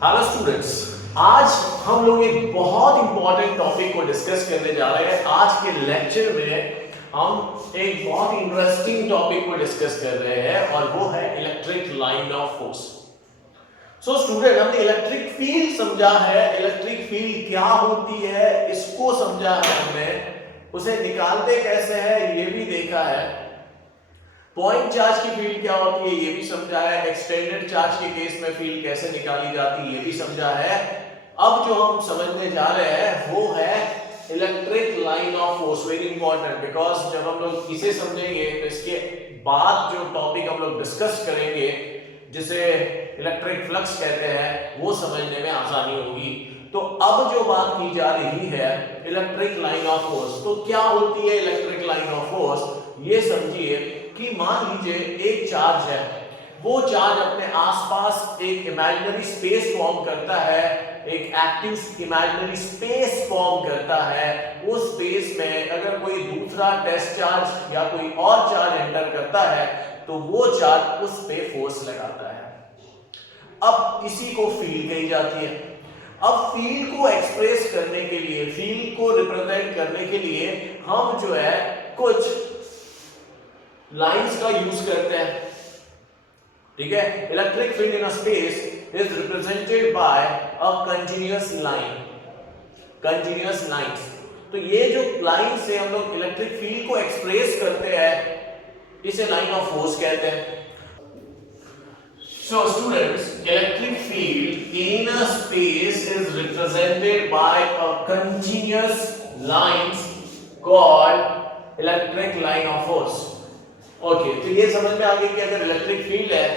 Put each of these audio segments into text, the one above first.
Hello students, आज हम लोग एक बहुत इंपॉर्टेंट टॉपिक को डिस्कस करने जा रहे हैं। आज के लेक्चर में हम एक बहुत इंटरेस्टिंग टॉपिक को डिस्कस कर रहे हैं और वो है electric line of force. So student, हमने इलेक्ट्रिक फील्ड समझा है, इलेक्ट्रिक फील्ड क्या होती है इसको समझा है हमने, उसे निकालते कैसे है ये भी देखा है, पॉइंट चार्ज की फील्ड क्या होती है ये भी समझा है, एक्सटेंडेड चार्ज के केस में फील्ड कैसे निकाली जाती है ये भी समझा है। अब जो हम समझने जा रहे हैं वो है electric line of force. Very important, because जब हम लोग इसे समझेंगे तो इसके बाद जो टॉपिक हम लोग डिस्कस करेंगे जिसे इलेक्ट्रिक फ्लक्स कहते हैं वो समझने में आसानी होगी। तो अब जो बात की जा रही है इलेक्ट्रिक लाइन ऑफ फोर्स, तो क्या होती है इलेक्ट्रिक लाइन ऑफ फोर्स ये समझिए कि मान लीजिए एक चार्ज है, वो चार्ज अपने आसपास एक इमेजिनरी स्पेस फॉर्म करता है, एक एक्टिव इमेजिनरी स्पेस फॉर्म करता है। उस स्पेस में अगर कोई दूसरा टेस्ट चार्ज या कोई और चार्ज एंटर करता है तो वो चार्ज उस पे फोर्स लगाता है। अब इसी को फील्ड कही जाती है। अब फील्ड को एक्सप्रेस करने के लिए, फील्ड को रिप्रेजेंट करने के लिए हम जो है कुछ लाइंस का यूज करते हैं, ठीक है। Electric field in a space is represented by a continuous line, continuous lines. तो ये जो लाइन से हम लोग इलेक्ट्रिक फील्ड को एक्सप्रेस करते हैं इसे लाइन ऑफ फोर्स कहते हैं। So students, electric field in a space is represented by a continuous lines called electric line of force. Okay, तो ये समझ में आ गई कि अगर इलेक्ट्रिक फील्ड है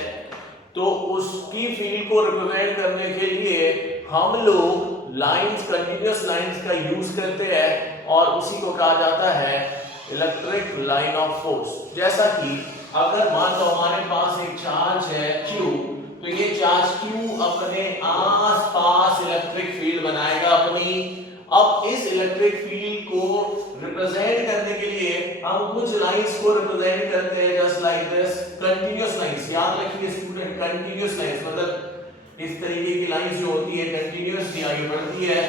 तो उसकी फील्ड को रिप्रेजेंट करने के लिए हम लोग लाइंस, कंटीन्यूअस लाइंस का यूज करते हैं और उसी को कहा जाता है इलेक्ट्रिक लाइन ऑफ फोर्स। जैसा कि अगर मान लो हमारे पास एक चार्ज है Q, तो ये चार्ज Q अपने आसपास इलेक्ट्रिक फील्ड बनाएगा अपनी। अब इस इलेक्ट्रिक फील्ड को रिप्रेजेंट करने के लिए हम कुछ लाइंस को रिप्रेजेंट करते हैं just like this, continuous lines. याद रखिए स्टूडेंट, कंटीन्यूअस लाइंस मतलब इस तरीके की लाइंस जो होती है कंटीन्यूअसली आगे बढ़ती है,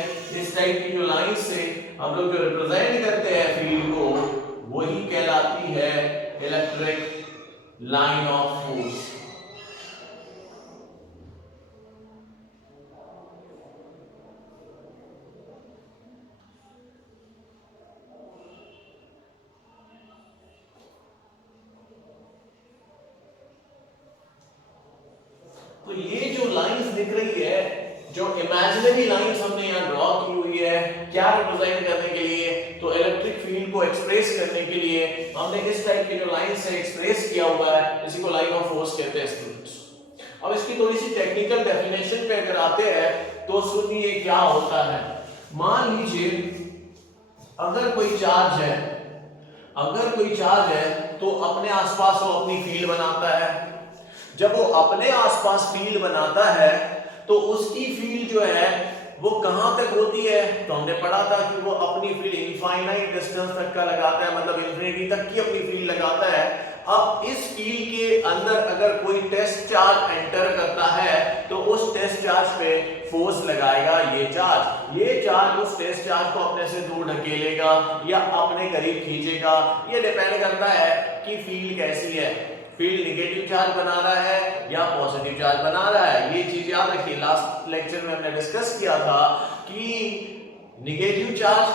इस टाइप की जो लाइंस से हम लोग जो रिप्रेजेंट करते हैं फील्ड को वही कहलाती है इलेक्ट्रिक लाइन ऑफ फोर्स। तो ये जो लाइंस दिख रही है, जो इमेजिनरी लाइंस हमने यहाँ ड्रॉ की हुई है, क्या रिप्रेजेंट करने के लिए, तो इलेक्ट्रिक फील्ड को एक्सप्रेस करने के लिए हमने इस टाइप की जो लाइन से एक्सप्रेस किया हुआ है, इसी को लाइन ऑफ फोर्स कहते हैं स्टूडेंट्स। अब इसकी थोड़ी सी टेक्निकल डेफिनेशन पे अगर आते हैं तो सुनिए क्या होता है। मान लीजिए अगर कोई चार्ज है, अगर कोई चार्ज है तो अपने आसपास वो अपनी फील्ड बनाता है। जब वो अपने आसपास फील्ड बनाता है तो उसकी फील्ड जो है वो कहां तक होती है, तो हमने पढ़ा था कि वो अपनी फील्ड इनफाइनाइट डिस्टेंस तक का लगाता है, मतलब इंफिनिटी तक की अपनी फील्ड लगाता है। अब इस फील्ड के अंदर अगर कोई टेस्ट चार्ज एंटर करता है तो उस टेस्ट चार्ज पे फोर्स लगाएगा ये चार्ज उस टेस्ट चार्ज को अपने से दूर ढकेलेगा या अपने करीब खींचेगा। ये डिपेंड करता है कि फील्ड कैसी है, फील्ड नेगेटिव चार्ज बना रहा है या पॉजिटिव चार्ज बना रहा है। ये चीज याद रखिए, लास्ट लेक्चर में हमने डिस्कस किया था कि नेगेटिव चार्ज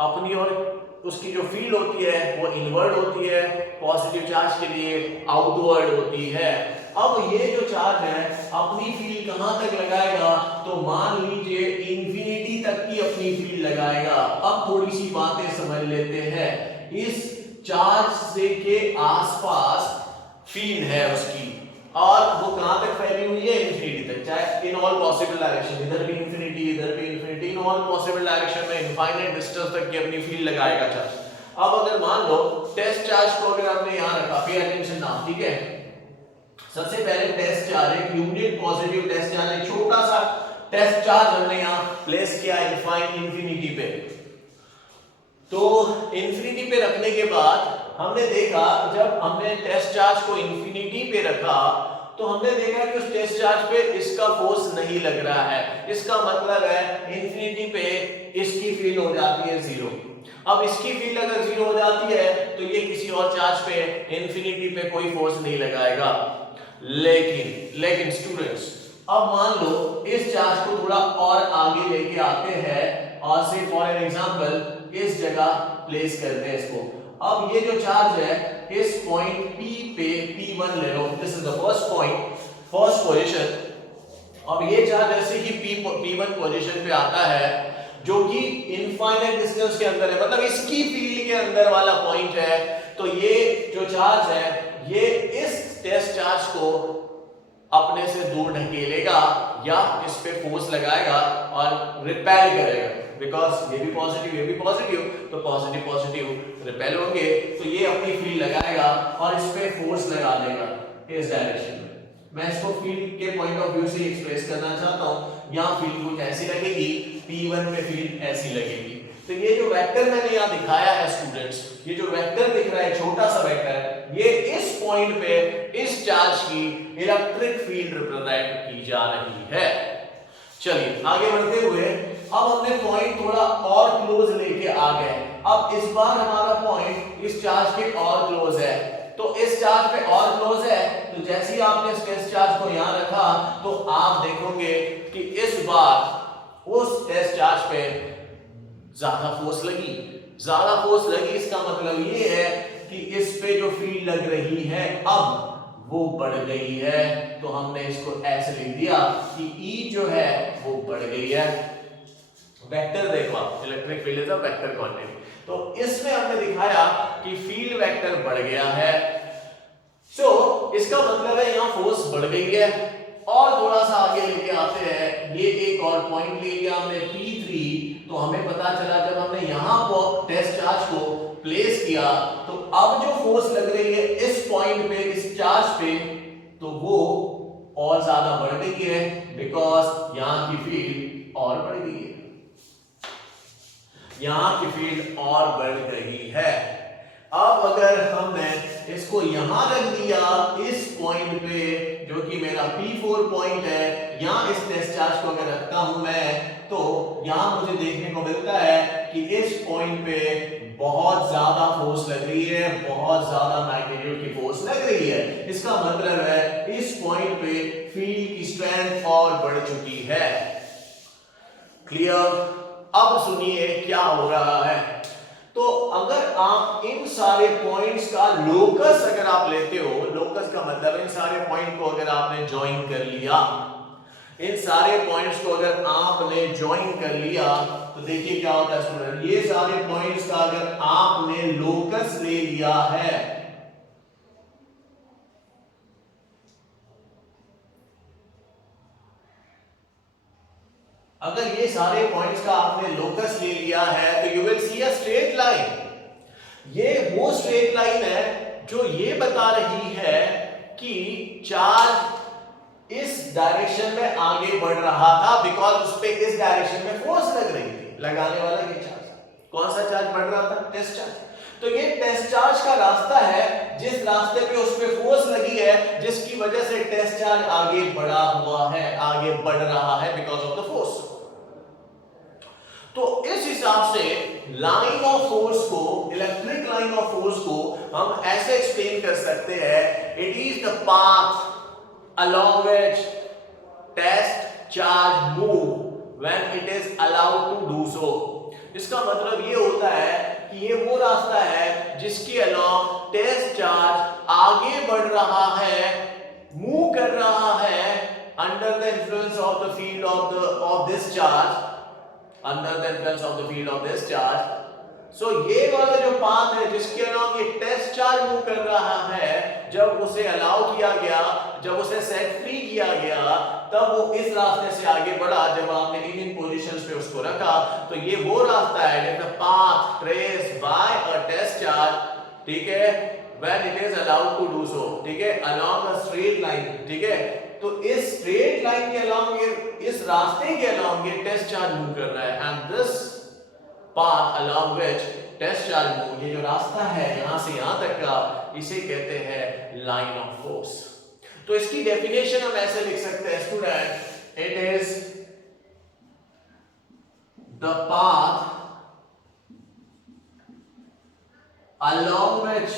अपनी और उसकी जो फील्ड होती है वो इनवर्ड होती है, पॉजिटिव चार्ज के लिए आउटवर्ड होती है। अब ये जो चार्ज है अपनी फील्ड कहां तक लगाएगा, तो मान लीजिए इंफिनिटी तक की अपनी फील्ड लगाएगा। अब थोड़ी सी बातें समझ लेते हैं। इस चार्ज से के आसपास फील्ड है उसकी और वो कहां तक फैली हुई है, इंफिनिटी तक, चाहे इन ऑल पॉसिबल डायरेक्शन, इधर भी इंफिनिटी इधर भी infinity, in all possible direction में इनफाइनाइट डिस्टेंस तक की अपनी फील्ड लगाएगा चार्ज। अब अगर मान लो टेस्ट चार्ज को अगर हमने यहां रखा, पे अटेंशन नाउ, ठीक है। सबसे पहले टेस्ट चार्ज, एक यूनिट पॉजिटिव टेस्ट चार्ज, एक छोटा सा टेस्ट चार्ज हमने यहां प्लेस किया इंफिनिटी पे। तो इंफिनिटी पे रखने के बाद हमने देखा जब हमने टेस्ट चार्ज को इंफिनिटी पे रखा तो हमने देखा कि उस टेस्ट चार्ज पे इसका फोर्स नहीं लग रहा है, इसका मतलब है इंफिनिटी पे इसकी फील्ड हो जाती है जीरो। अब इसकी फील्ड अगर जीरो हो जाती है तो ये किसी और चार्ज पे इंफिनिटी पे कोई फोर्स नहीं लगाएगा। लेकिन स्टूडेंट्स, अब मान लो इस चार्ज को थोड़ा और आगे लेके आते हैं और से फॉर एन एग्जांपल इस जगह प्लेस करते हैं इसको। अब ये जो चार्ज है इस पॉइंट P पे P1 ले लो, this is the first point, first position. अब ये चार्ज ऐसे ही P1 पोजीशन पे आता है जो कि इनफाइनाइट डिस्टेंस के अंदर है, मतलब इसकी फील्ड के अंदर वाला पॉइंट है। तो ये जो चार्ज है ये इस टेस्ट चार्ज को अपने से दूर ढकेलेगा या इस पे फोर्स लगाएगा और रिपेल करेगा, बिकॉज ये भी पॉजिटिव तो पॉजिटिव रिपेल होंगे, तो ये अपनी फील्ड लगाएगा और इस पे फोर्स लगा देगा इस डायरेक्शन में। मैं इसको फील्ड के पॉइंट ऑफ व्यू से एक्सप्रेस करना चाहता हूं। यहां फील्ड कुछ ऐसी लगेगी, P1 में फील्ड ऐसी लगेगी। तो ये जो वेक्टर मैंने यहां दिखाया है स्टूडेंट्स, ये जो वेक्टर दिख रहा है छोटा सा वेक्टर, ये इस पॉइंट पे इस चार्ज की इलेक्ट्रिक फील्ड रिप्रेजेंट की जा रही है। चलिए आगे बढ़ते हुए, अब हमने पॉइंट थोड़ा और क्लोज लेके आ गए। अब इस बार हमारा पॉइंट इस चार्ज के और क्लोज है, तो इस चार्ज पे और क्लोज है, तो जैसे ही आपने इस चार्ज को यहां रखा तो आप देखोगे कि इस बार उस टेस्ट चार्ज पे ज्यादा फोर्स लगी। इसका मतलब ये है कि इस पे जो फील्ड लग रही है अब वो बढ़ गई है, तो हमने इसको ऐसे लिख दिया कि E जो है वो बढ़ गई है। वेक्टर देखो आप, electric field is a vector quantity, तो इसमें हमने दिखाया कि फील्ड वेक्टर बढ़ गया है। सो इसका मतलब है यहां फोर्स बढ़ गई है। और थोड़ा सा आगे लेके आते हैं, ये एक और पॉइंट ले लिया हमने P3, तो हमें पता चला जब हमने यहां पर टेस्ट चार्ज को प्लेस किया तो अब जो फोर्स लग रही है इस पॉइंट पे, इस चार्ज पे, तो वो और ज्यादा बढ़ गई है, बिकॉज यहां की फील्ड और बढ़ गई है, यहां की फील्ड और बढ़ गई है। अब अगर हमने इसको यहां रख दिया इस पॉइंट पे जो कि मेरा P4 पॉइंट है, यहां इस टेस्ट चार्ज को अगर रखता हूं मैं, तो यहां मुझे देखने को मिलता है कि इस पॉइंट पे बहुत ज्यादा फोर्स लग रही है, बहुत ज्यादा मैग्नीट्यूड की फोर्स लग रही है। इसका मतलब है इस पॉइंट पे फील्ड की स्ट्रेंथ और बढ़ चुकी है। क्लियर? अब सुनिए क्या हो रहा है। तो अगर आप इन सारे पॉइंट्स का लोकस अगर आप लेते हो, लोकस का मतलब इन सारे पॉइंट को अगर आपने ज्वाइन कर लिया, इन सारे पॉइंट्स को अगर आपने ज्वाइन कर लिया, तो देखिए क्या होता है स्टूडेंट, ये सारे पॉइंट्स का अगर आपने लोकस ले लिया है, अगर ये सारे पॉइंट्स का आपने लोकस ले लिया है, तो you will see a straight line. ये वो स्ट्रेट लाइन है जो ये बता रही है कि चार्ज इस डायरेक्शन में आगे बढ़ रहा था, बिकॉज उस पे इस डायरेक्शन में फोर्स लग रही थी। लगाने वाला ये चार्ज, कौन सा चार्ज बढ़ रहा था? Test charge. तो ये टेस्ट चार्ज का रास्ता है, जिस रास्ते पे उस पे फोर्स लगी है, जिसकी वजह से टेस्ट चार्ज आगे बढ़ा हुआ है, आगे बढ़ रहा है बिकॉज ऑफ द फोर्स। तो इस हिसाब से लाइन ऑफ फोर्स को, इलेक्ट्रिक लाइन ऑफ फोर्स को हम ऐसे एक्सप्लेन कर सकते हैं, it is the path along which test charge move when it is allowed to do so। इसका मतलब ये होता है कि ये वो रास्ता है जिसके along टेस्ट चार्ज आगे बढ़ रहा है, मूव कर रहा है under the influence of the field of this charge, under the influence of the field of this charge। सो ये वाला जो पाथ है जिसके अलावा ये टेस्ट चार्ज मूव कर रहा है, जब उसे अलाउ किया गया, जब उसे सेट फ्री किया गया, तब वो इस रास्ते से आगे बढ़ा। जब आपने इन पोजीशंस पे उसको रखा, तो ये वो रास्ता है the path trace by a test charge, ठीक है, when it is allowed to do so, ठीक है, अलोंग अ स्ट्रेट लाइन, ठीक है। तो इस स्ट्रेट लाइन के अलोंग, इस रास्ते के अलोंग ये टेस्ट चार्ज मूव कर रहा है, and this path along which test charge move, ये जो रास्ता है यहां से यहां तक का, इसे कहते हैं लाइन ऑफ फोर्स। तो इसकी डेफिनेशन हम ऐसे लिख सकते हैं student, it is the path along which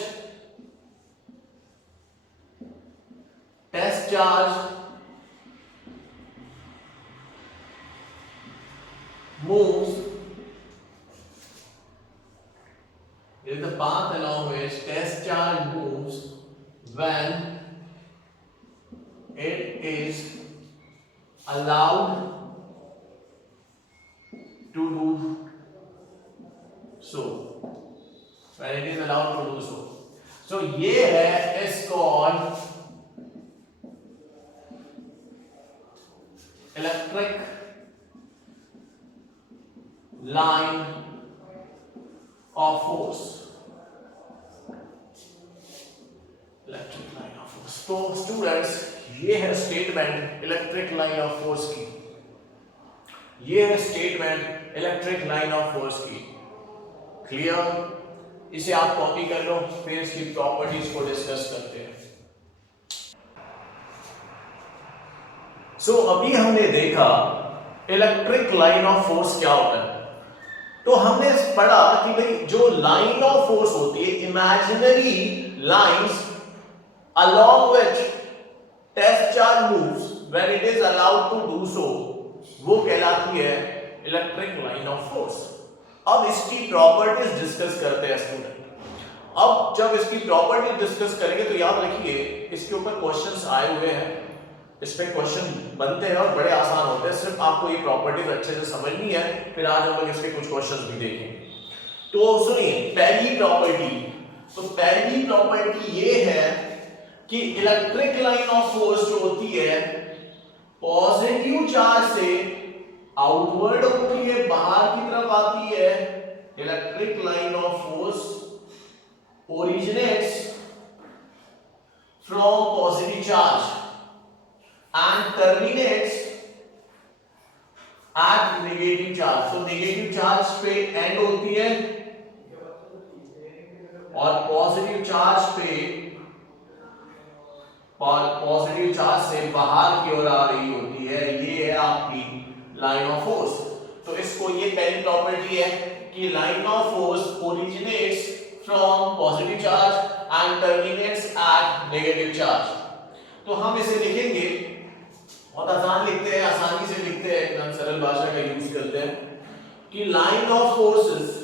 test charge moves, it is the path along which test charge moves when it is allowed to do so. When it is allowed to do so. So ये है is called electric line of force. Electric line of force. तो students ये है statement electric line of force की, ये है statement electric line of force की। Clear? इसे आप कॉपी कर लो, फिर इसकी प्रॉपर्टीज को डिस्कस करते हैं। सो अभी हमने देखा इलेक्ट्रिक लाइन ऑफ फोर्स क्या होता है। तो हमने पढ़ा कि भाई जो लाइन ऑफ फोर्स होती है, imaginary lines along which test charge moves when it is allowed to do so, वो कहलाती है इलेक्ट्रिक लाइन ऑफ फोर्स। अब इसकी प्रॉपर्टीज डिस्कस करते हैं स्टूडेंट। अब जब इसकी प्रॉपर्टीज डिस्कस करेंगे तो याद रखिए इसके ऊपर क्वेश्चंस आए हुए हैं, इस पे क्वेश्चन बनते हैं और बड़े आसान होते हैं, सिर्फ आपको ये प्रॉपर्टीज अच्छे से समझनी है। फिर आज हम लोग इसके कुछ क्वेश्चंस भी देखेंगे। तो सुनिए पहली प्रॉपर्टी, तो पहली प्रॉपर्टी ये है कि इलेक्ट्रिक लाइन ऑफ फोर्स जो होती है पॉजिटिव चार्ज से आउटवर्ड होती है, बाहर की तरफ आती है। Electric line of force originates from positive charge and terminates at negative charge. तो नेगेटिव चार्ज पे एंड होती है और पॉजिटिव चार्ज से बाहर की ओर आ रही होती है। ये है आपकी लाइन ऑफ फोर्स। तो इसको ये पहली प्रॉपर्टी है कि line of force originates from positive charge and terminates at negative charge. तो हम इसे लिखेंगे, बहुत आसान लिखते हैं, आसानी से लिखते हैं, एकदम सरल भाषा का यूज करते हैं कि लाइन ऑफ फोर्सेस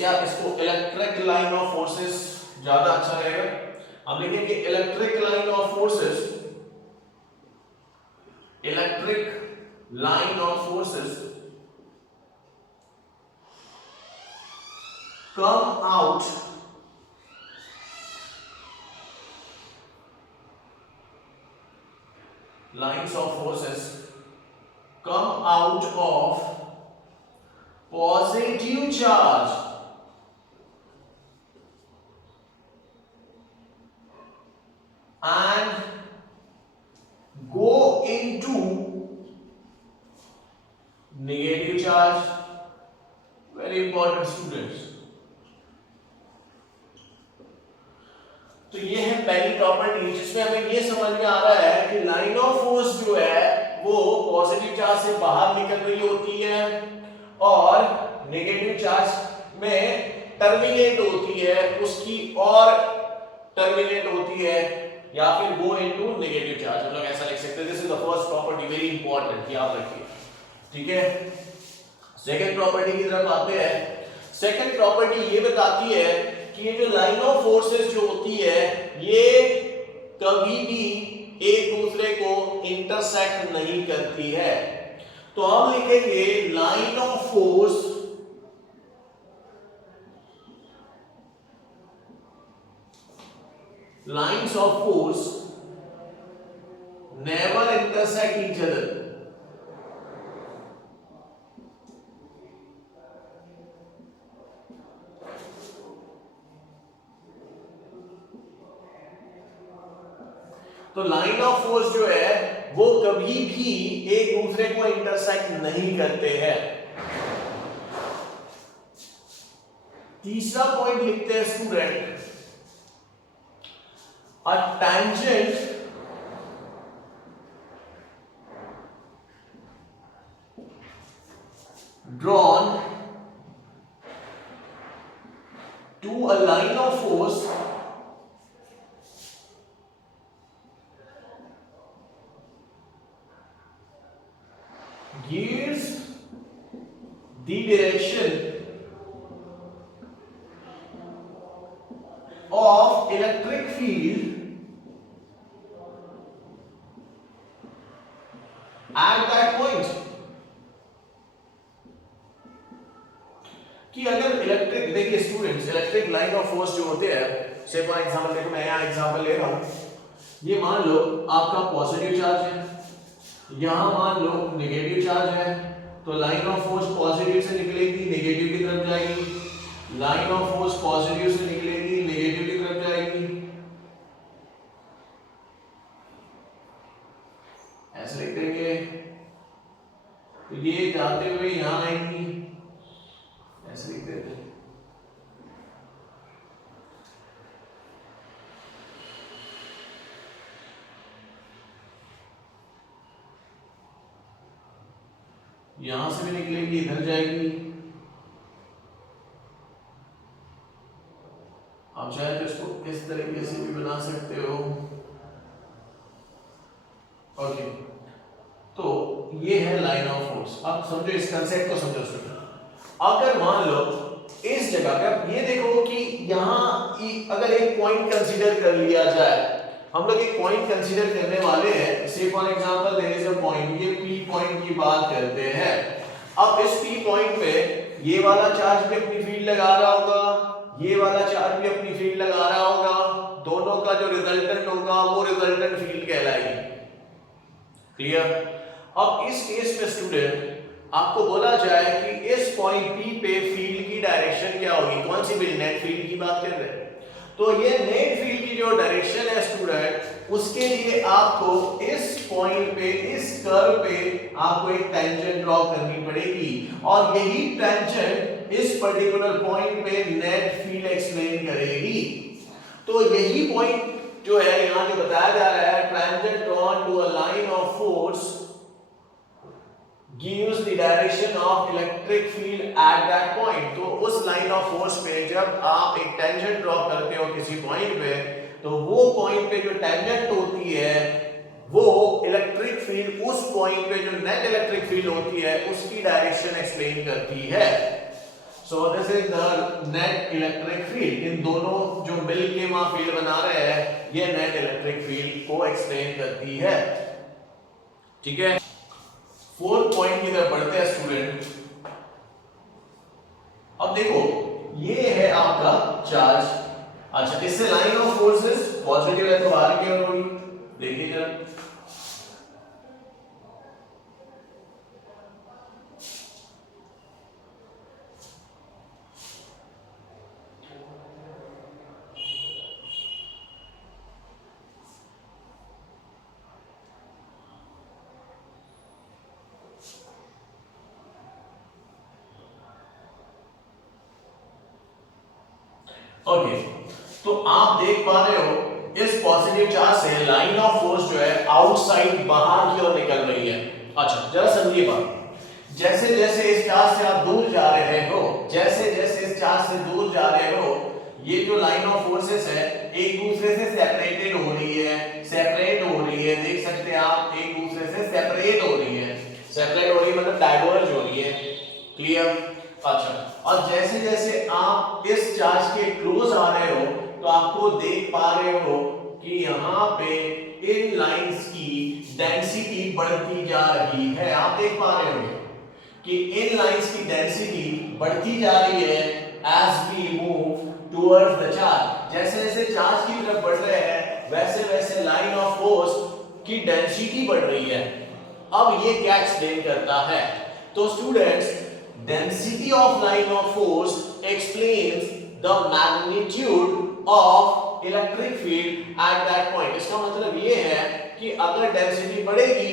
या इसको इलेक्ट्रिक लाइन ऑफ फोर्सेस ज्यादा अच्छा रहेगा। हम लिखेंगे electric line of forces, electric line of forces come out lines of forces come out of positive charge and go into negative charge. Very important students. तो ये है पहली प्रॉपर्टी जिसमें हमें ये समझ में आ रहा है कि लाइन ऑफ फोर्स जो है वो पॉजिटिव चार्ज से बाहर निकल रही होती है और नेगेटिव चार्ज में टर्मिनेट होती है, उसकी और टर्मिनेट होती है या फिर गो इनटू नेगेटिव चार्ज। हम लोग ऐसा लिख सकते हैं। This is the first property, very important, याद रखिए। ठीक है, सेकंड प्रॉपर्टी की तरफ आते हैं। सेकंड प्रॉपर्टी ये बताती है कि ये जो लाइन ऑफ फोर्सेस जो होती है ये कभी भी एक दूसरे को इंटरसेक्ट नहीं करती है। तो हम लिखेंगे line of force lines of force never intersect each other. तो लाइन ऑफ फोर्स जो है वो कभी भी एक दूसरे को इंटरसेक्ट नहीं करते हैं। तीसरा पॉइंट लिखते हैं student, A tangent drawn to a line of force gives the direction of electric field at that point. कि अगर इलेक्ट्रिक, देखिए students, electric line of force जो होते हैं, से फॉर एग्जांपल देखो मैं यहाँ एग्जांपल ले रहा हूँ, ये मान लो आपका पॉजिटिव चार्ज है, यहाँ मान लो नेगेटिव चार्ज है, तो लाइन ऑफ फोर्स पॉजिटिव से निकलेगी नेगेटिव की तरफ जाएगी, लाइन ऑफ फोर्स पॉजिटिव से निकलेगी नेगेटिव की तरफ जाएगी, ऐसे लिख देंगे, तो ये जाते हुए यहाँ आएंगी, ऐसे लिख देते हैं। यहां से भी निकलेगी इधर जाएगी, आप चाहे तो इसको इस तरीके से भी बना सकते हो। ओके, तो ये है लाइन ऑफ फोर्स। अब समझो इस कंसेप्ट को, समझो स्टूडेंट। अगर मान लो इस जगह पे ये देखो कि यहां अगर एक पॉइंट कंसीडर कर लिया जाए, हम लोग एक पॉइंट कंसीडर करने वाले हैं, से for example there is a point, ये पी पॉइंट की बात करते हैं। अब इस पी पॉइंट पे ये वाला चार्ज भी अपनी फील्ड लगा रहा होगा, ये वाला चार्ज भी अपनी फील्ड लगा रहा होगा, दोनों का जो रिजल्टेंट होगा वो रिजल्टेंट फील्ड कहलाएगी। क्लियर? अब इस केस में स्टूडेंट आपको बोला जाए कि इस पॉइंट P पे फील्ड की डायरेक्शन क्या होगी, कौन सी भी नेट फील्ड की बात कर रहे हैं, तो ये नेट फील्ड की जो डायरेक्शन है स्टूडेंट, उसके लिए आपको इस पॉइंट पे, इस कर्व पे आपको एक टेंजेंट ड्रॉ करनी पड़ेगी, और यही टेंजेंट इस पर्टिकुलर पॉइंट पे नेट फील्ड एक्सप्लेन करेगी। तो यही पॉइंट जो है यहाँ जो बताया जा रहा है, tangent drawn to a line of force gives the direction of electric field at that point। तो उस लाइन ऑफ फोर्स पे जब आप एक टेंजेंट ड्रॉ करते हो किसी पॉइंट पे, तो वो पॉइंट पे जो टेंजेंट होती है वो इलेक्ट्रिक फील्ड, उस पॉइंट पे जो नेट इलेक्ट्रिक फील्ड होती है उसकी डायरेक्शन एक्सप्लेन करती है। So this is the net electric field. इन दोनों जो मिल के वहां फील्ड बना रहे हैं, ये नेट इलेक्ट्रिक फील्ड को एक्सप्लेन करती है। ठीक है, फोर्थ पॉइंट की तरफ बढ़ते हैं स्टूडेंट। अब देखो ये है आपका चार्ज, अच्छा इससे लाइन ऑफ फोर्सेस पॉजिटिव है तो बाहर की ओर होगी, देखिए जरा, ओके तो आप देख पा रहे हो इस पॉजिटिव चार्ज से लाइन ऑफ फोर्स जो है आउटसाइड, बाहर की ओर निकल रही है। अच्छा जरा समझिए बात, जैसे जैसे इस चार्ज से आप दूर जा रहे हो, जैसे जैसे इस चार्ज से दूर जा रहे हो, ये जो लाइन ऑफ फोर्सेस है एक दूसरे से सेपरेटेड हो रही है, सेपरेट हो रही है, देख सकते हैं आप, एक दूसरे से सेपरेट हो रही है, सेपरेट हो रही है मतलब डाइवर्ज हो रही है। क्लियर? अच्छा, और जैसे जैसे आप इस चार्ज के क्लोज आ रहे हो तो आपको देख पा रहे हो कि यहाँ पे इन लाइंस की डेंसिटी बढ़ती जा रही है। आप देख पा रहे हो कि इन लाइंस की डेंसिटी बढ़ती जा रही है as we move towards the charge। जैसे जैसे चार्ज की तरफ बढ़ रहे हैं वैसे वैसे लाइन ऑफ फोर्स की डेंसिटी बढ़ रही है। अब ये क्या एक्सप्लेन करता है? तो students, density of line of force explains the magnitude of electric field at that point। इसका मतलब ये है कि अगर डेंसिटी बढ़ेगी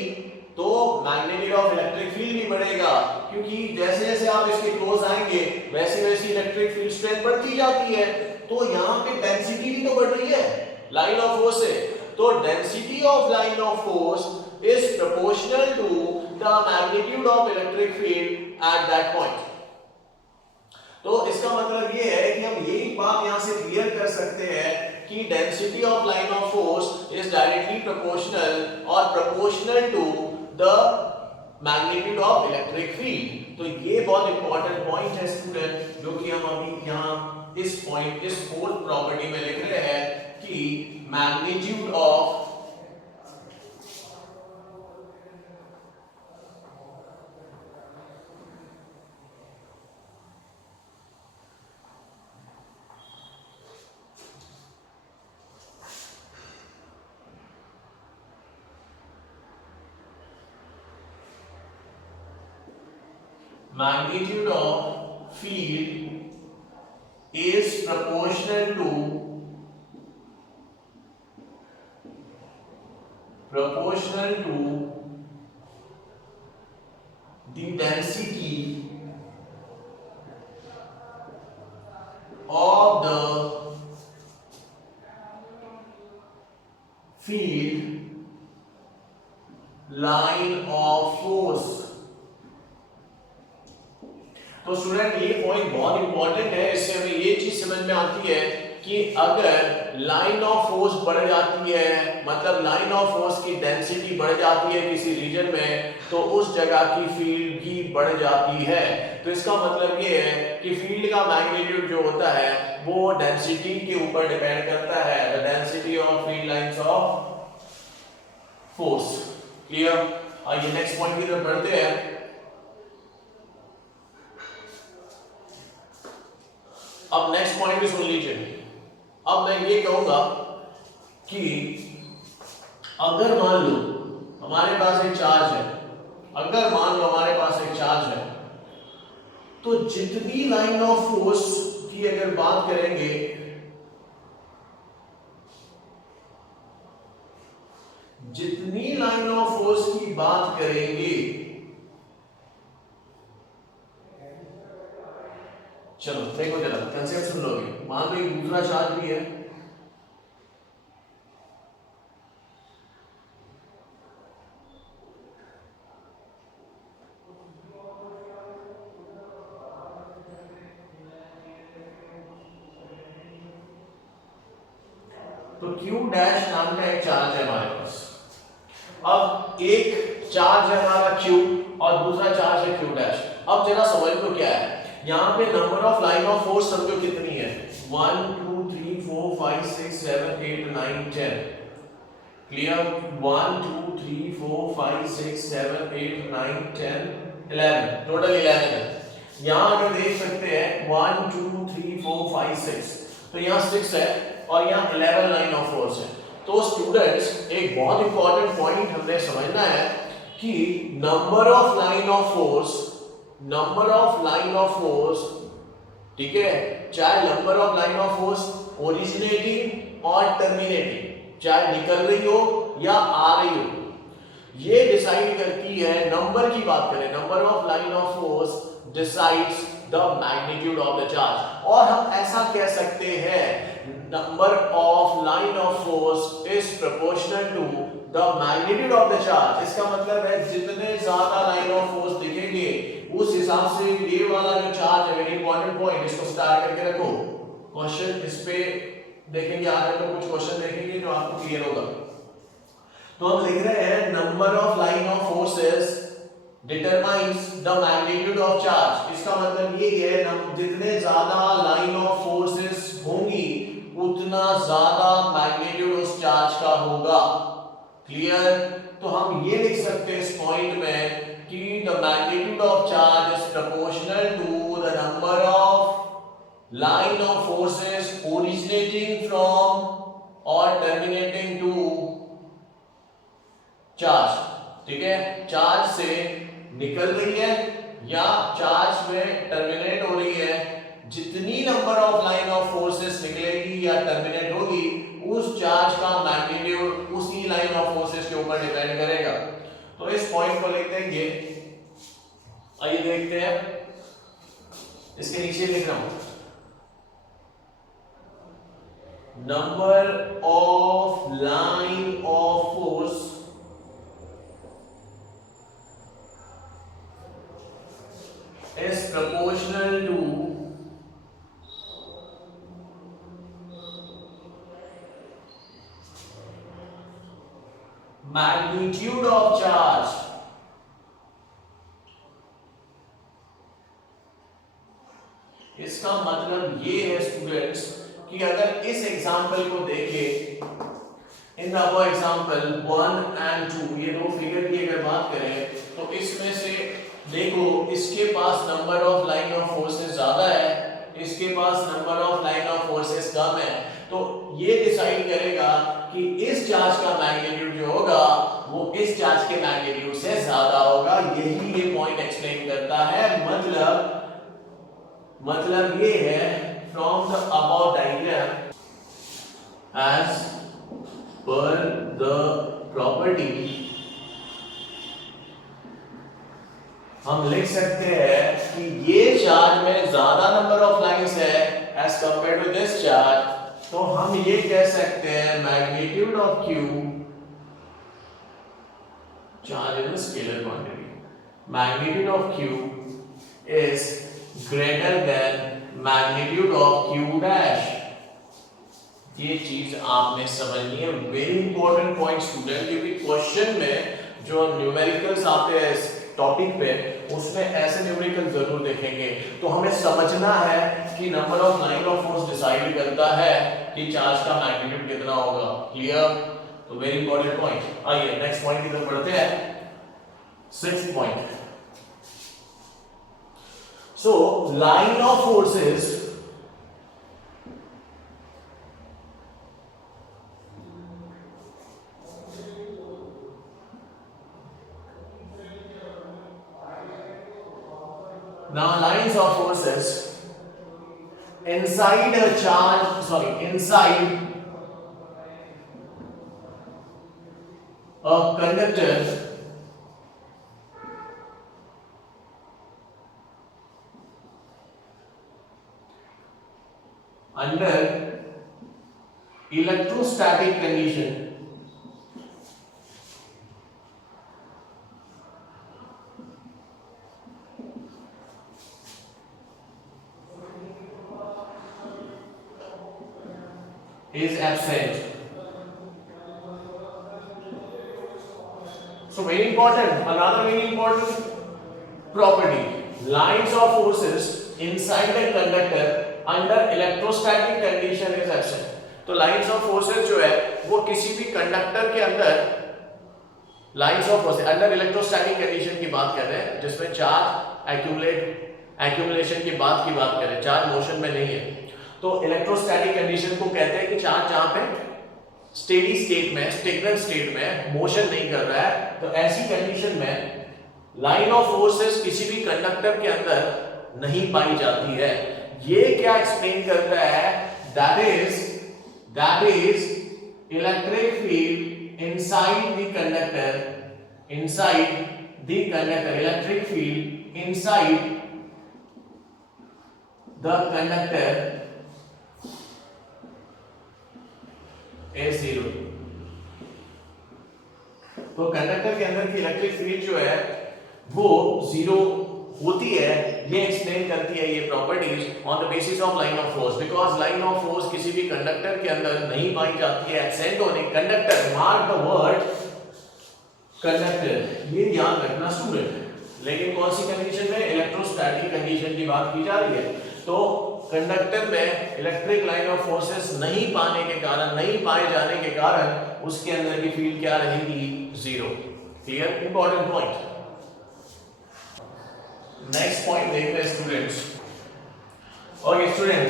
तो मैग्नीट्यूड ऑफ इलेक्ट्रिक फील्ड भी बढ़ेगा, क्योंकि जैसे जैसे आप इसके क्लोज आएंगे वैसे वैसे इलेक्ट्रिक फील्ड स्ट्रेंथ बढ़ती जाती है। तो यहाँ पे डेंसिटी भी तो बढ़ रही है, लाइन ऑफ फोर्स से। तो density of line of force is proportional to the magnitude of electric field at that point. तो इसका मतलब ये है कि हम यही बात यहां से क्लियर कर सकते हैं कि density of line of force is directly proportional और proportional to the magnitude of electric field. तो ये बहुत इंपॉर्टेंट पॉइंट है स्टूडेंट, जो कि हम अभी यहां इस पॉइंट इस फोर्थ प्रॉपर्टी में लिख रहे हैं कि magnitude of magnitude of field is proportional to the density of the field line of force। तो स्टूडेंट ये पॉइंट बहुत इंपॉर्टेंट है, इससे हमें ये चीज समझ में आती है कि अगर लाइन ऑफ फोर्स बढ़ जाती है, मतलब लाइन ऑफ फोर्स की डेंसिटी बढ़ जाती है किसी रीजन में, तो उस जगह की फील्ड भी बढ़ जाती है। तो इसका मतलब ये है कि फील्ड का मैग्नीट्यूड जो होता है वो डेंसिटी के ऊपर डिपेंड करता है, the density of field lines of force. Clear? आइए नेक्स्ट पॉइंट की तरफ बढ़ते हैं। अब नेक्स्ट पॉइंट भी सुन लीजिए। अब मैं ये कहूंगा कि अगर मान लो हमारे पास एक चार्ज है, अगर मान लो हमारे पास एक चार्ज है, तो जितनी लाइन ऑफ फोर्स की अगर बात करेंगे, जितनी लाइन ऑफ फोर्स की बात करेंगे, चलो देखो जरा कंसेप्ट सुन लोगे। मान लो एक दूसरा चार्ज भी है, तो Q डैश नाम का एक चार्ज है हमारे पास। अब एक चार्ज है हमारा Q और दूसरा चार्ज है Q डैश। अब जरा समझ लो क्या है यहाँ पे, number of line of force समझो कितनी है, 1 2 3 4 5 6 7 8 9 10। क्लियर? 1 2 3 4 5 6 7 8 9 10 11, टोटल 11 है। यहाँ अगर देख सकते हैं 1 2 3 4 5 6, तो यहाँ 6 है और यहाँ 11 लाइन ऑफ फोर्स है। तो स्टूडेंट्स एक बहुत इंपॉर्टेंट पॉइंट हमने समझना है कि number of line of force, number of line of force, ठीक है, चाहे number of line of force originating और टर्मिनेटिंग, चाहे निकल रही हो या आ रही हो, ये डिसाइड करती है, नंबर की बात करें, number of line of force decides the magnitude of the charge. और हम ऐसा कह सकते हैं number of line of force is proportional to the magnitude of the charge. इसका मतलब है जितने ज्यादा लाइन ऑफ फोर्स दिखेंगे उस हिसाब से ये वाला जो चार्ज है, वेरी इंपॉर्टेंट पॉइंट, इसको स्टार्ट करके रखो। क्वेश्चन इस पे देखेंगे, आज हम लोग कुछ क्वेश्चन देखेंगे जो आपको क्लियर होगा। तो हम लिख रहे हैं number of line of forces determines the magnitude of charge. इसका मतलब ये है जितने ज्यादा लाइन ऑफ फोर्सेस होंगी उतना ज्यादा मैग्नीट्यूड उस चार्ज का होगा। क्लियर? तो हम ये लिख सकते हैं इस पॉइंट में कि the magnitude of charge is proportional to the number of line of forces originating from or terminating to charge। ठीक है, चार्ज से निकल रही है या चार्ज में टर्मिनेट हो रही है, जितनी number of line of forces निकलेगी या टर्मिनेट होगी उस चार्ज का मैग्नीट्यूड उसी लाइन ऑफ फोर्सेस के ऊपर डिपेंड करेगा। तो इस पॉइंट को लिख देंगे। आइए देखते हैं, इसके नीचे लिख रहा हूं number of line of force is proportional to magnitude of charge. इसका मतलब ये है स्टूडेंट्स कि अगर इस एग्जांपल को देखें, in the above example 1 and 2, ये दो फिगर की अगर बात करें तो इसमें से देखो इसके पास number of line of forces ज्यादा है, इसके पास number of line of forces कम है, तो ये डिसाइड करेगा कि इस चार्ज का मैग्नीट्यूड जो होगा वो इस चार्ज के मैग्नीट्यूड से ज्यादा होगा। यही ये पॉइंट एक्सप्लेन करता है। मतलब ये है from the above diagram as पर द प्रॉपर्टी हम लिख सकते हैं कि ये चार्ज में ज्यादा नंबर ऑफ लाइंस है as compare to this charge, तो हम ये कह सकते हैं magnitude of Q, charge is a scalar quantity, magnitude of Q is greater than magnitude of Q dash. ये चीज आपने समझनी है, वेरी इंपॉर्टेंट पॉइंट स्टूडेंट, क्योंकि क्वेश्चन में जो न्यूमेरिकल्स आते हैं इस टॉपिक पे उसमें ऐसे न्यूमेरिकल जरूर देखेंगे, तो हमें समझना है कि number of line of force decide करता है कि चार्ज का मैग्नीट्यूड कितना होगा। क्लियर? तो वेरी इंपॉर्टेंट पॉइंट। आइए नेक्स्ट पॉइंट की तरफ बढ़ते हैं, 6th point. So line of forces now lines of forces inside a inside a conductor under electrostatic condition is absent. So very important, another very important property, lines of forces inside a conductor under electrostatic condition is absent. तो lines of forces जो है वो किसी भी conductor के अंदर lines of forces under electrostatic condition की बात कर रहे हैं, जिसमें चार्ज accumulation की बात कर रहे हैं, चार्ज मोशन में नहीं है। तो इलेक्ट्रोस्टैटिक कंडीशन को कहते हैं कि चार्ज जहां पे स्टेडी स्टेट में, स्टेगनेंट स्टेट में मोशन नहीं कर रहा है, तो ऐसी कंडीशन में लाइन ऑफ फोर्सेस किसी भी कंडक्टर के अंदर नहीं पाई जाती है। ये क्या एक्सप्लेन करता है? That is electric field inside the conductor, electric field inside the conductor is 0। तो कंडक्टर के अंदर की इलेक्ट्रिक फील्ड जो है वो 0 होती है। ये एक्सप्लेन करती है ये properties on the basis of line of force, because line of force किसी भी कंडक्टर के अंदर नहीं पाई जाती है, एब्सेंट होने। Conductor, mark the word conductor, ये याद रखना स्टूडेंट। लेकिन कौन सी कंडीशन में? इलेक्ट्रोस्टैटिक कंडीशन की बात की जा रही है। तो कंडक्टर में इलेक्ट्रिक लाइन ऑफ फोर्सेस नहीं पाने के कारण, नहीं पाए जाने के कारण उसके अंदर की फील्ड क्या रहेगी? 0। Clear? Important point. Next point देख रहे हैं students. Okay student,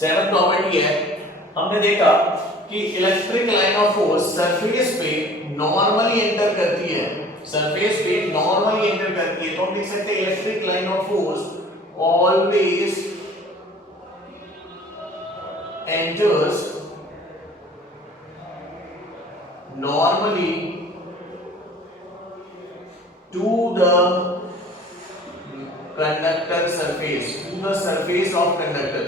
7th property है, हमने देखा कि electric line of force surface पे नॉर्मली एंटर करती है, सरफेस पे नॉर्मली एंटर करती है। तो हम लिख सकते हैं electric line of force always enters normally to the conductor surface, to the surface of conductor।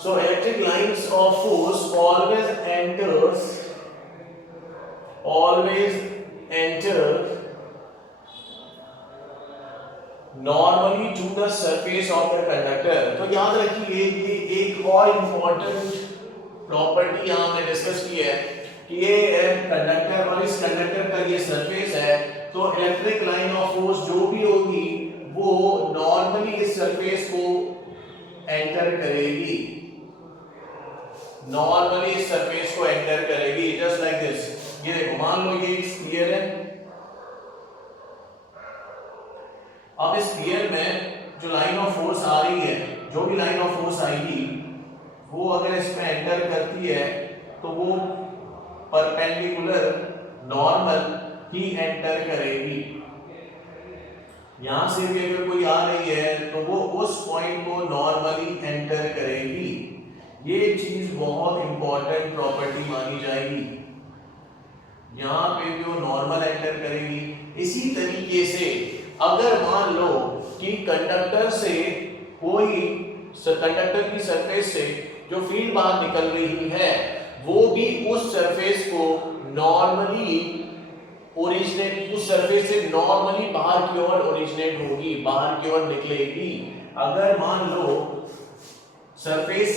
So electric lines of force always enter normally to the surface of the conductor. तो याद रखिए ये एक और इम्पोर्टेंट प्रॉपर्टी यहाँ हमने discuss की है कि ये कंडक्टर और इस कंडक्टर का ये सरफेस है, तो इलेक्ट्रिक लाइन ऑफ फोर्स जो भी होगी वो नॉर्मली इस सरफेस को एंटर करेगी, नॉर्मली इस सरफेस को एंटर करेगी, जस्ट लाइक दिस। ये देखो, मान लो ये स्फीयर है, अब इस स्फीयर में जो लाइन ऑफ फोर्स आ रही है, जो भी लाइन ऑफ फोर्स आएगी वो अगर इसमें एंटर करती है तो वो परपेंडिकुलर नॉर्मल ही एंटर करेगी। यहां से भी अगर कोई आ रही है तो वो उस पॉइंट को नॉर्मली एंटर करेगी। ये चीज बहुत इंपॉर्टेंट प्रॉपर्टी मानी जाएगी। यहां पे भी वो नॉर्मल एंटर करेगी। इसी तरीके से अगर मान लो कि कंडक्टर से कोई कंडक्टर की सरफेस से जो फील्ड बाहर निकल रही है वो भी उस सरफेस को नॉर्मली ओरिजिनेट, उस सरफेस से नॉर्मली बाहर की ओर ओरिजिनेट होगी, बाहर की ओर निकलेगी। अगर मान लो सरफेस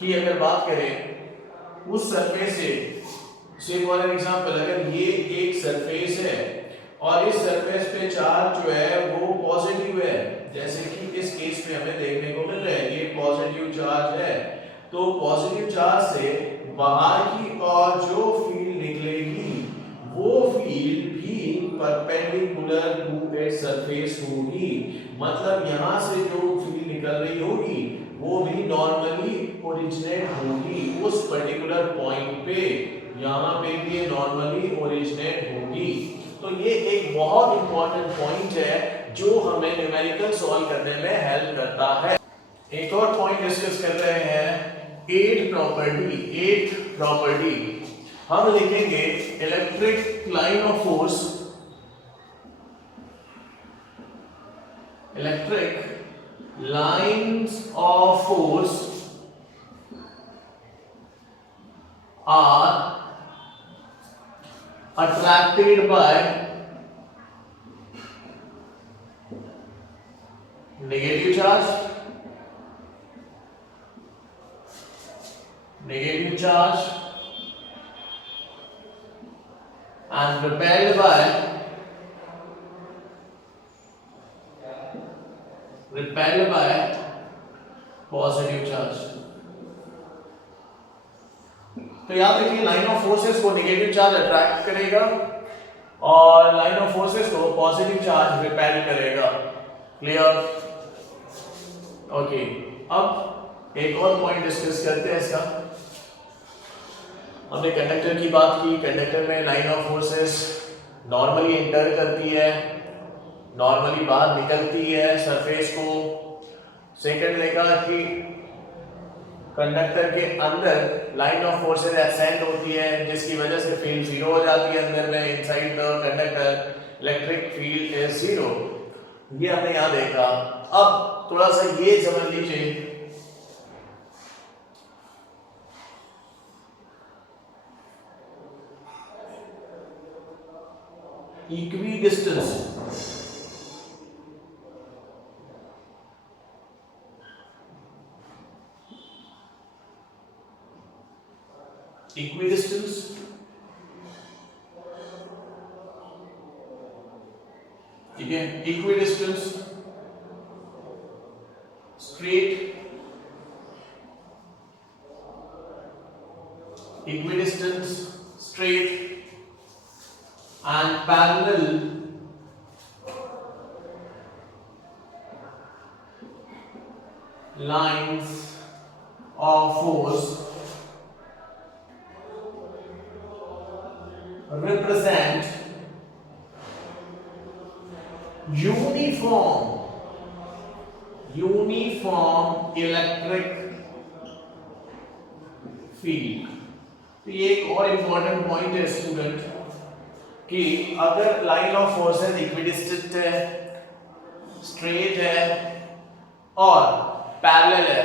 की अगर बात करें, उस सरफेस से फॉर एग्जांपल अगर ये एक सरफेस है और इस सरफेस पे चार्ज जो है वो पॉजिटिव है, जैसे कि इस केस में हमें देखने को मिल रहा है, ये पॉजिटिव चार्ज है, तो पॉजिटिव चार्ज से बाहर की ओर जो फील्ड निकलेगी वो फील्ड भी परपेंडिकुलर टू इट्स सरफेस होगी। मतलब यहां से जो फील्ड निकल रही होगी वो भी नॉर्मली ओरिजिनेट होगी उस पर्टिकुलर पॉइंट पे, यहां पे भी ये नॉर्मली ओरिजिनेट होगी। तो ये एक बहुत इंपॉर्टेंट पॉइंट है जो हमें न्यूमेरिकल सॉल्व करने में हेल्प करता है। एक और पॉइंट डिस्कस कर रहे हैं, एट प्रॉपर्टी। हम लिखेंगे electric line of force, electric lines of force are attracted by negative charge and repelled by positive charge। तो याद रखिए लाइन ऑफ फोर्सेस को नेगेटिव चार्ज अट्रैक्ट करेगा और लाइन ऑफ फोर्सेस को पॉजिटिव चार्ज रिपेल करेगा। क्लियर? ओके, अब एक और पॉइंट डिस्कस करते हैं इसका। हमने कंडक्टर की बात की, कंडक्टर में line of forces normally enter करती है, नॉर्मली बाहर निकलती है सरफेस को। सेकंड देखा कि कंडक्टर के अंदर लाइन ऑफ फोर्सेस एब्सेंट होती है जिसकी वजह से फील्ड जीरो हो जाती है अंदर में, inside the conductor electric field is zero. ये हमने यहां देखा। अब थोड़ा सा ये समझ लीजिए, इक्विडिस्टेंस, ठीक है, equidistance, straight, and parallel lines of force represent uniform electric field। तो ये एक और इंपॉर्टेंट पॉइंट है स्टूडेंट कि अगर लाइन ऑफ फोर्सेस इक्विडिस्टेंट है, स्ट्रेट है और पैरेलल है,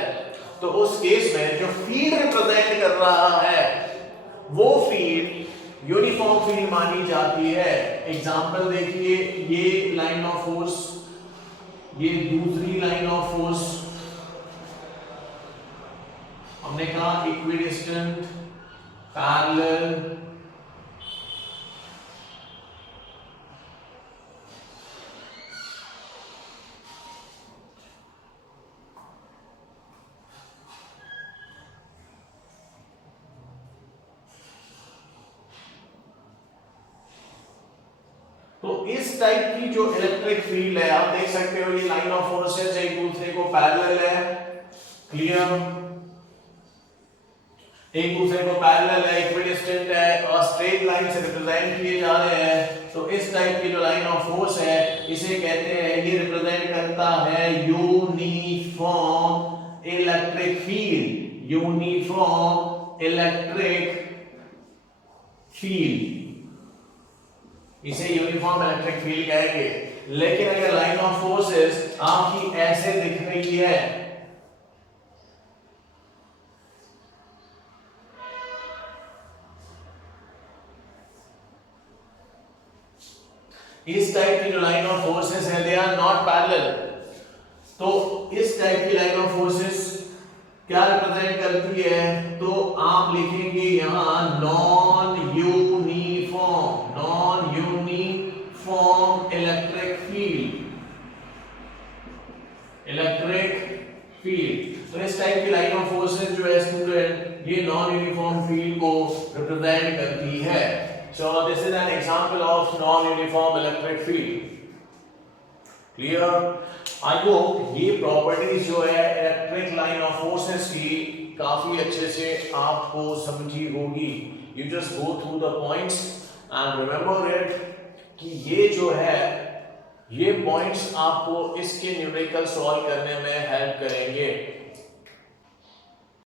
तो उस केस में जो फील्ड रिप्रेजेंट कर रहा है वो फील्ड यूनिफॉर्म फील्ड मानी जाती है। एग्जांपल देखिए, ये लाइन ऑफ फोर्स, ये दूसरी लाइन ऑफ फोर्स, हमने कहा इक्विडिस्टेंट, पैरेलल, तो इस टाइप की जो इलेक्ट्रिक फील्ड है आप देख सकते हो, ये लाइन ऑफ फोर्सेस एक दूसरे को पैरेलल है, क्लियर, एक दूसरे को पैरेलल है, इक्विडिस्टेंट है और स्ट्रेट लाइन से रिप्रेजेंट किए जा रहे हैं। तो इस टाइप की जो लाइन ऑफ फोर्स है इसे कहते हैं, ये रिप्रेजेंट करता है uniform electric field, uniform electric field, इसे यूनिफॉर्म इलेक्ट्रिक फील्ड कहेंगे। लेकिन अगर लाइन ऑफ फोर्सेस आपकी ऐसे दिख रही है, इस टाइप की जो लाइन ऑफ फोर्सेस है दे आर नॉट पैरेलल, तो इस टाइप की लाइन ऑफ फोर्सेस क्या रिप्रेजेंट करती है, तो आप लिखेंगे यहां non uniform, non uniform electric field, electric field. तो इस टाइप की लाइन ऑफ फोर्सेस जो है स्टूडेंट, ये नॉन यूनिफॉर्म फील्ड को रिप्रेजेंट करती है। So this is an example of non-uniform electric field. Clear? I hope ये properties जो है इलेक्ट्रिक लाइन ऑफ फोर्सेस की काफी अच्छे से आपको समझी होगी। You just go through the points and remember it कि ये जो है ये पॉइंट्स आपको इसके न्यूमेरिकल सॉल्व करने में हेल्प करेंगे।